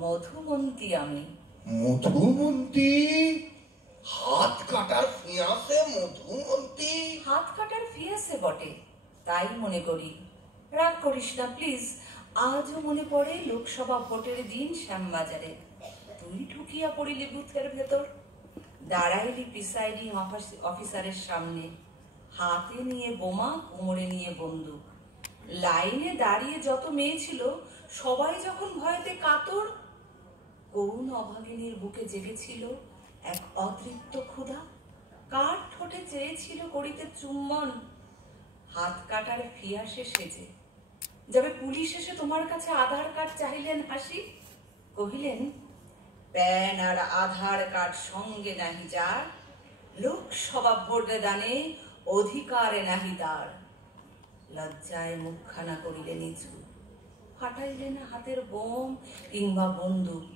মধুমন্তী আমি। মধুমন্তী? হাত কাটার ফিয়াঁসে মধুমন্তী? হাত কাটার ফিয়াঁসে বটে, তাই মনে করি। রাগ করিস না প্লিজ। আজও মনে পড়ে লোকসভা ভোটের দিন শ্যামবাজারে তুই ঢুকিয়া পড়িলি বুথের ভেতর, দাঁড়াইলি প্রিসাইডিং অফিসারের সামনে, হাতে নিয়ে বোমা, কোমরে নিয়ে বন্দুক। লাইনে দাঁড়িয়ে যত মেয়ে ছিল সবাই যখন ভয়েতে কাতর, করুণ অভাগিনীর বুকে জেগেছিল এক অতৃপ্ত ক্ষুধা। কার ঠোঁটে চেয়েছিল করিতে চুম্বন, হাত কাটার ফিয়াসে সেজে। যাবে পুলিশ এসে তোমার কাছে আধার কার্ড চাইলেন, হাসি কহিলেন, প্যান আর আধার কার্ড সঙ্গে নাহি যার, লোকসভা ভোট দানে অধিকারে নাহি তার। লজ্জায় মুখখানা করিলে নিচু, ফাটাইলেন হাতের বোম কিংবা বন্দুক।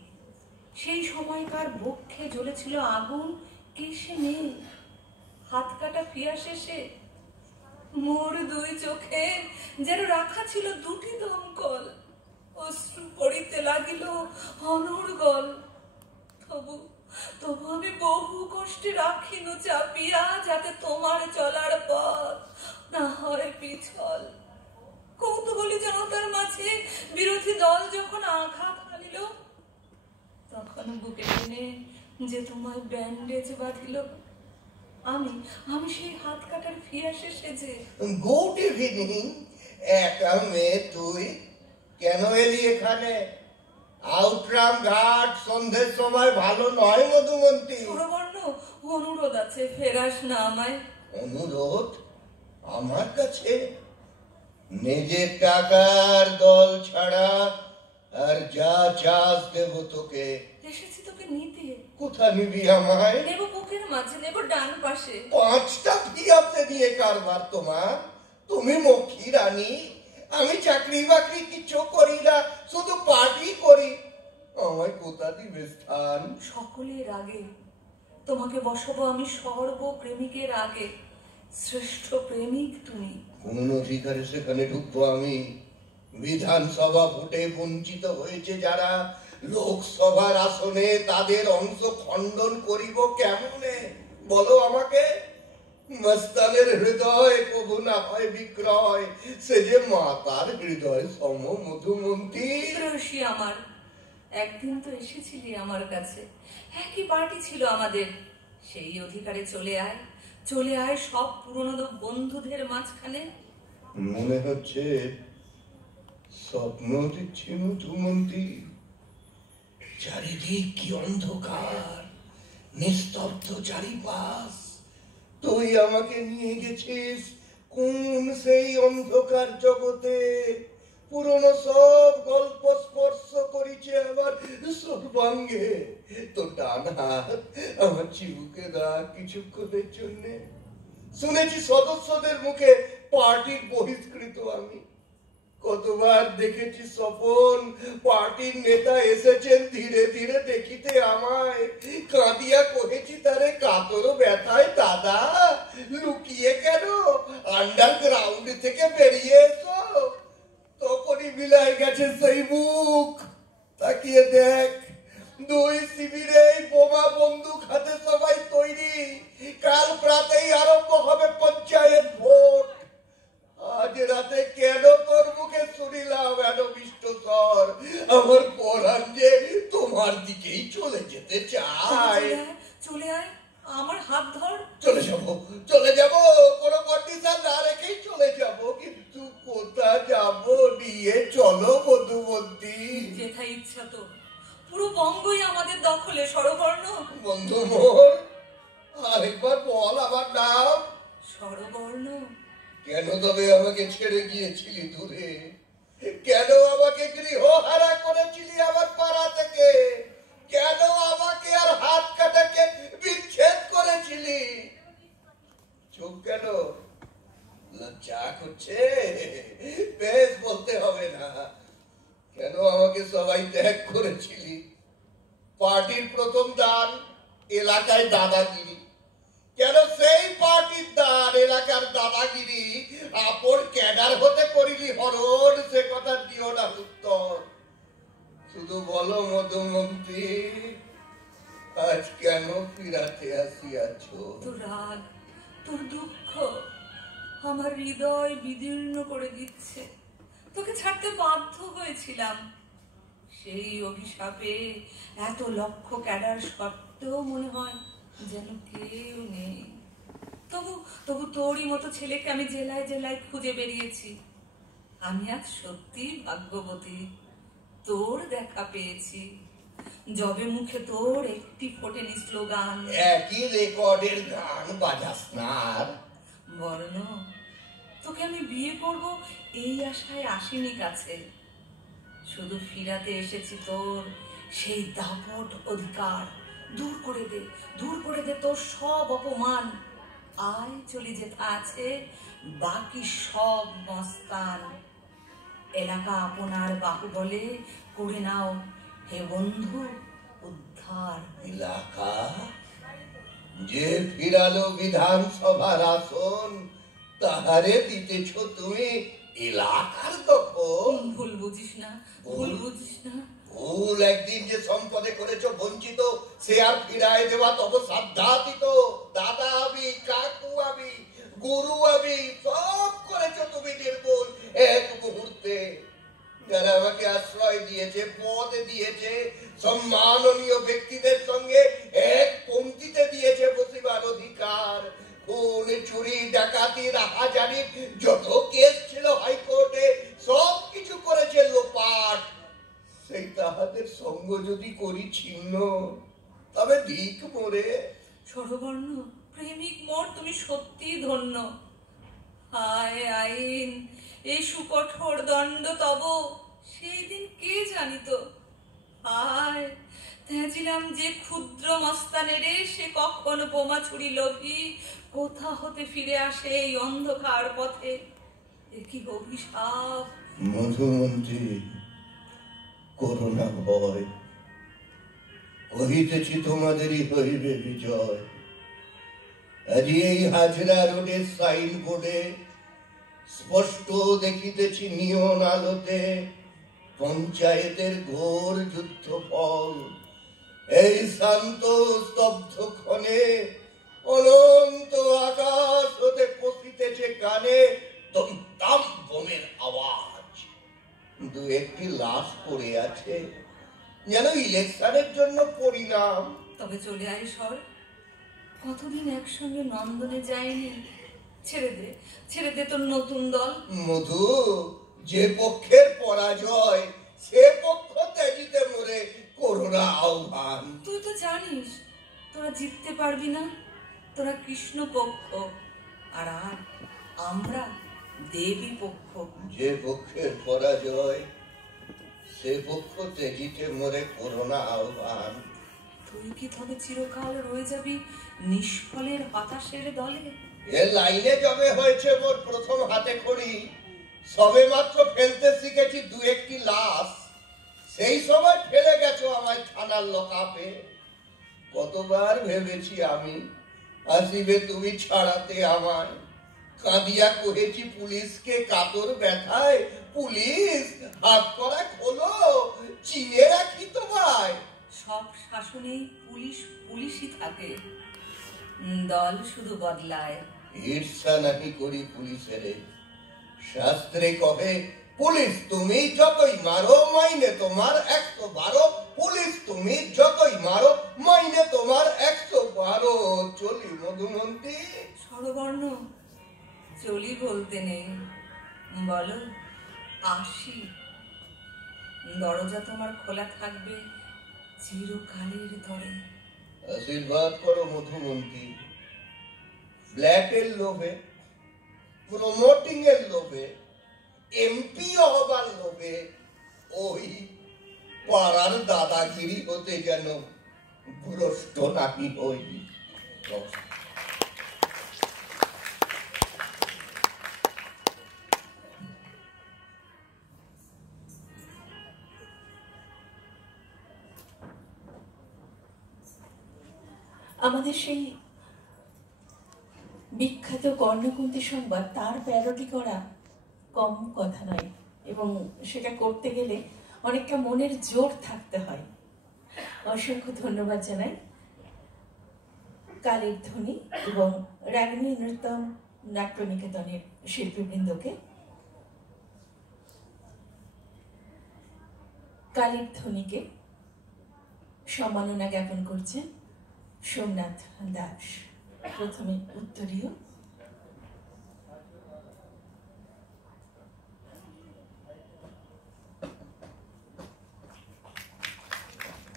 সেই সময়কার বক্ষে জ্বলেছিল আগুন, কে সে মেয়ে? হাত কাটা ফিয়াসে সে। মোর দুই চোখে যেন রাখা ছিল দুটি দমকল, অশ্রু পড়িতে লাগিল অনর্গল। তবু তবু আমি বহু কষ্টে রাখিনু চাপিয়া, যাতে তোমার চলার পথ না হয় পিছল। কৌতূহলী জনতার মাঝে বিরোধী দল যখন আঘাত হানিল, তখন বুকে টেনে যে তোমায় ব্যান্ডেজ বাঁধিল, আমি আমি সেই হাত কাটার ফিয়াসে সেজে। Good evening. একা মেয়ে তুই, কেন এলি এখানে? আউটরাম ঘাট সন্ধ্যের সময় ভালো নয় মধুমন্তী। সুরবর্ণ, অনুরোধ আছে, ফেরাস না আমায়। অনুরোধ আমার কাছে? নিজের টাকার দল ছাড়া আর যা চাস দেব তোকে। এসেছি তোকে নিতে। কোথা নিবি আমায়? নেব বুকের মাঝে, নেব ডান পাশে। 5টা ফিয়াতে নিয়ে কারবার তোমার? তুমি মক্ষী রানী, আমি চাকরি বাকরি কিছু করি না, শুধু পার্টি করি। আমায় কোথা দিবে স্থান? সকলের আগে তোমাকে বসাবো আমি সর্ব প্রেমিকের আগে। শ্রেষ্ঠ প্রেমিক তুমি। কোন অধিকারে সেখানে ঢুকবো আমি? বিধানসভা ভোটে বঞ্চিত হয়েছে যারা, লোকসভার আসনে তাদের অংশ খণ্ডন করিব কেমনে বলো আমাকে? মস্তানের হৃদয় কবু না হয় বিক্রয়, সে যে মাতার হৃদয় সম মধুমন্তী। রশি আমার, একদিন তো এসেছিলি আমার কাছে, একই পার্টি ছিল আমাদের। সেই অধিকারে চলে আয়, চলে আয় সব পুরনো বন্ধুদের মাঝখানে। মনে হচ্ছে স্বপ্ন দেখছি মধুমন্তী। চারিদিক কি অন্ধকার, নিস্তব্ধ চারিপাশ। তুই আমাকে নিয়ে গেছিস কোন সেই অন্ধকার জগতে? পুরনো সব গল্প স্পর্শ করিছে আমার সর্বাঙ্গে। তো ডান হাত আমার চিবুকে দাগ কিছুক্ষণের জন্য। শুনেছি সদস্যদের মুখে পার্টির বহিষ্কৃত আমি। কতবার দেখেছি স্বপন, পার্টির নেতা এসেছেন ধীরে ধীরে দেখিতে আমায়। কাঁদিয়া কহেছি তারে কাতর ব্যথায়, দাদা লুকিয়ে কেন, আন্ডারগ্রাউন্ড থেকে বেরিয়ে এসো। তখনই মিলাই গেছে সেই মুখ। তাকিয়ে দেখ, দুই শিবিরে বোমা বন্দুক হাতে সবাই তৈরি। কাল প্রাতেই আরম্ভ হবে পঞ্চায়েত ভোট। আজ রাতে কেন তোর মুখে শুনিলাম এত মিষ্ট স্বর? আমার পরাণ যে তোমার দিকেই চলে যেতে চায়। চলে আয়, আমার হাত ধর। চলে যাব, কোনো কন্ডিশন না রেখেই চলে যাব। কিন্তু কোথা যাব? নিয়ে চলো মধুমন্তী। যেথায় ইচ্ছা তো, পুরো বঙ্গই আমাদের দখলে। স্বরবর্ণ। বন্ধু মোর, আরেকবার বল আমার নাম। স্বরবর্ণ। কেন তবে আমাকে ছেড়ে গিয়েছিলি দূরে? কেন আমাকে গৃহহারা করেছিলি আমার পাড়া থেকে? কেন আমাকে আর হাত কাটাকে বিচ্ছেদ করেছিলি? চুপ কেন? লজ্জা করছে? বেশ, বলতে হবে না। কেন আমাকে সবাই ত্যাগ করেছিলি? পার্টির প্রথম দান এলাকায় দাদাগিরি। কেন সেই পার্টির দান এলাকার দাদাগিরি আপন ক্যাডার হতে করিলি হরণ? সে কথা দিও না উত্তর। শুধু বলো মধুমন্তী, আজ কেন ফিরাতে আসিয়াছ? তোর রাগ, তোর দুঃখ আমার হৃদয় বিদীর্ণ করে দিচ্ছে। তোকে ছাড়তে বাধ্য হয়েছিলাম। সেই অভিশাপে এত লক্ষ ক্যাডার সত্ত্বেও মনে হয় যেন কেউ নেই। তবু তবু তোরই মতো ছেলেকে আমি জেলায় জেলায় খুঁজে বেরিয়েছি। আমি আজ সত্যি ভাগ্যবতী, তোর দেখা পেয়েছি। যবে মুখে তোর একটি ফোটেনি স্লোগান, একই রেকর্ডের গান বাজাস না আর। বর্ণ, তোকে আমি বিয়ে করব এই আশায় আসিনি কাছে। শুধু ফিরাতে এসেছি তোর সেই দাপট অধিকার। দূর করে দে তোর সব অপমান। আয় চলি যেথা আছে বাকি সব মস্তান। এলাকা আপনার বাহুবলে করে নাও হে বন্ধু উদ্ধার। এলাকা যে ফিরালো বিধানসভার আসন, তাহারে দিতেছ তুমি এলাকার দখল। ভুল বুঝিস না, ভুল বুঝিস না। ভুল একদিন যে সম্পদে করেছ বঞ্চিত, সে আর ফিরায় দেওয়া তব সাধ্যাতীত। দাদা আবি, কাকু আবি, গুরু আবি, সব করেছ তুমি নির্ভুল এক মুহূর্তে। যারা আমাকে আশ্রয় দিয়েছে, পদ দিয়েছে, সম্মাননীয় ব্যক্তিদের সঙ্গে এক পংক্তিতে দিয়েছে বসিবার অধিকার। খুন, চুরি, ডাকাতি, রাহাজানি যত কেস ছিল হাইকোর্টে, সব কিছু করেছে লোপাট। সেই তাহাদের সঙ্গ যদি করি ছিন্ন, তবে দিক মোরে। স্বরবর্ণ প্রেমিক মোর, তুমি সত্যি ধন্য। হায় আইন, এই সুকঠোর দণ্ড তব সেই দিন কে জানিত। হায়, তেজিলাম যে ক্ষুদ্র মস্তানে রে, সে কখন বোমা ছুরি লোভী কোথা হতে ফিরে আসে এই অন্ধকার পথে। এ কি অভিশাপ! মধুমন্তী, করোনা ভয়, কহিতেছি তোমাদেরই হইবে বিজয়। আজি এই হাজরা রোডের সাইন বোর্ডে স্পষ্ট দেখিতেছি নিয়ন আলোতে পঞ্চায়েতের ঘোর যুদ্ধ ফল। এই শান্ত স্তব্ধ ক্ষণে অনন্ত আকাশ হতে পতিতেছে কানে দমদম বোমের আওয়াজ। দু একটি লাশ পড়ে আছে, যেন ইলেকশনের জন্য পরিণাম। তবে চলে আয় সর, কতদিন একসঙ্গে নন্দনে যায়নি। ছেড়ে দে তোর নতুন দল। মধু, যে পক্ষের পরাজয় সে পক্ষ ত্যাজিতে মোরে করোনা আহ্বান। তুই তো জানিস তোরা জিততে পারবি না। তোরা কৃষ্ণ পক্ষ আর আমরা দেবী পক্ষ। যে পক্ষের পরাজয় সে পক্ষ ত্যাজিতে মোরে করোনা আহ্বান। তুই কি তবে চিরকাল রয়ে যাবি নিষ্ফলের হতাশের দলে? এ লাইনে যবে হয়েছে মোর প্রথম হাতে খড়ি, সবে মাত্র ফেলতে শিখেছি দু একটি লাশ। সেই সময় ফেলে গেছো আমায় থানার লকআপে। কতবার ভেবেছি আমি আসিবে তুমি ছাড়াতে আমায়। কাঁদিয়া কহেছি পুলিশকে কাতর ব্যথায়, পুলিশ হাত করা খোলো, চিনে রাখি তোমায়। সব শাসনেই পুলিশই থাকে, দল শুধু বদলায়। ঈর্ষা নাকি করি পুলিশের, শাস্ত্রে কহে পুলিশ তুমি যতই মারো মাইনে তোমার 112। পুলিশ তুমি যতই মারো মাইনে তোমার 112। চলি মধুমন্তী। স্বরবর্ণ, চলি বলতে নেই, বলো আসি। দরজা তোমার খোলা থাকবে চিরকালের ধরে। আশীর্বাদ করো মধুমন্তী। ফ্ল্যাটের লোভে, প্রমোটিং এর লোভে, এমপি হবার লোভে, ওই পাড়ার দাদাগিরি হতে যেন ভ্রষ্ট নাকি হই। আমাদের সেই বিখ্যাত কর্ণকুন্তী সংবাদ, তার প্যারোডি করা কম কথা নয়, এবং সেটা করতে গেলে অনেকটা মনের জোর থাকতে হয়। অসংখ্য ধন্যবাদ জানাই কালের ধ্বনি এবং রাগিনী নৃত্যম নাট্যনিকেতনের শিল্পীবৃন্দকে। কালের ধ্বনিকে সম্মাননা জ্ঞাপন করছেন সোমনাথ দাস। প্রথমে উত্তরীয়,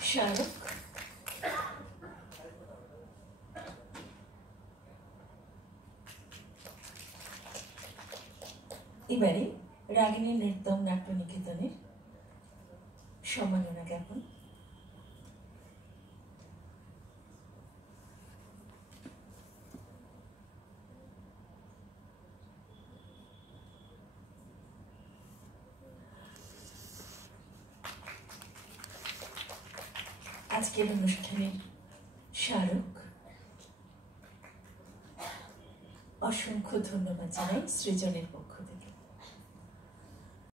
স্মারক, এবারে রাগিনী নৃত্যম নাট্যনিকেতনের সম্মাননা জ্ঞাপন। আজকের অনুষ্ঠানের স্মারক। অসংখ্য ধন্যবাদ জানাই সৃজনের পক্ষ